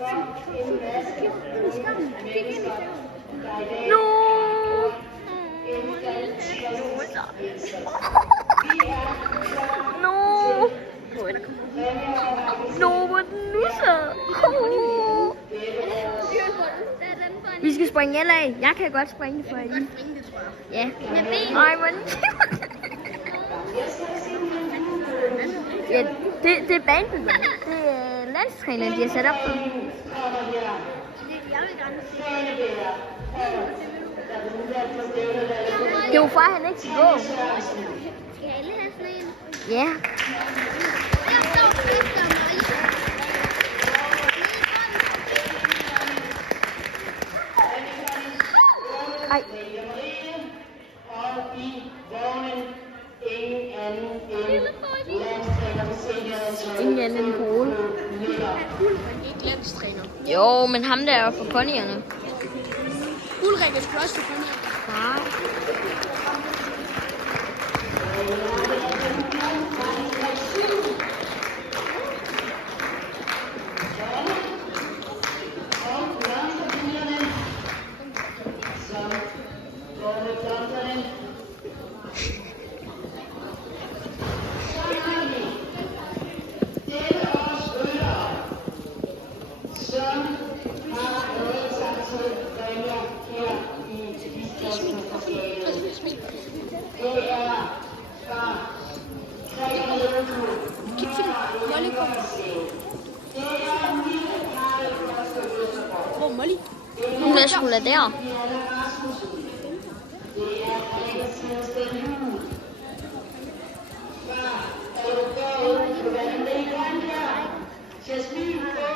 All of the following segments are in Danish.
Nu! Nu! Nu, hvor den nusser! Vi skal springe eller af. Jeg kan godt springe for I. Ja. Med ben. Nej, men... ja, det er banebyggerne. Det er landstræneren, de har sat op for. Jeg vil gerne se. Det er jo for, at han ikke skal gå. Skal alle have sådan en? Ja. Jeg står først og Ej. Ingen anden end Poul. ikke landstræner. Jo, men ham der er for ponyerne. Ulrik er plus for pony. Nej. Hvor er Molly? Hun er sgu da der.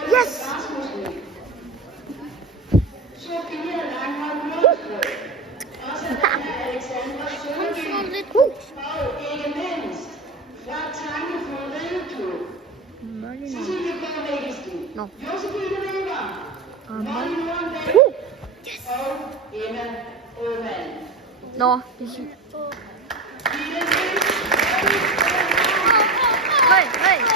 Yes! No. Nå, det er sygt. Høj, høj.